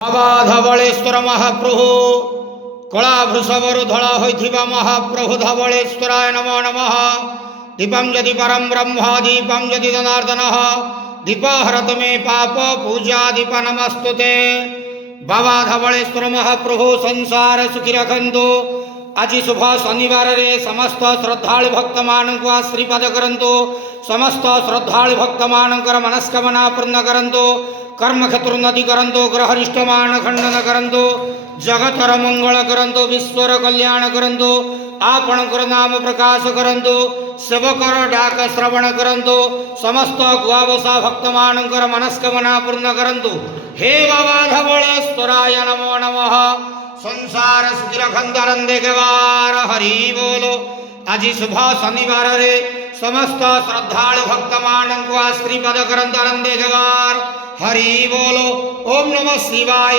धवलेश्वर महाप्रभु कला भृषभरु धड़ा होइथिबा महाप्रभु धवलेश्वराय नमो नमः। दीपं यदि परम ब्रह्म दीपं यदि जनार्दन दीपहरत मे पाप पूजा दीप नमस्तुते। बाबा धवलेश्वर महाप्रभु संसार सुखी रखंतु। आज शुभ शनिवार रे समस्त श्रद्धालु भक्त मानक आशीर्वाद करंतु। समस्त श्रद्धालु भक्त मानकर मनस्कामना पूर्ण करंतु। कर्म क्षेत्र उन्नति करंतु। ग्रहरिष्टमान खंडन करंतु। जगतर मंगल करंतु। विश्वर कल्याण करंतु। आपणकर नाम प्रकाश करंतु। सेवकर डाक श्रवण करंतु। समस्त गुआवसा भक्त मानकर मनस्कामना पूर्ण करंतु। हे बाबा धवलेश्वराय नमो नमः। संसार सुखी रखंतु आनंदे गवार हरि बोलो। आज शुभ शनिवार रे समस्त श्रद्धालु भक्त मानक आशीर्वाद करंतु आनंदे गवार हरि बोलो। ओम नमः शिवाय।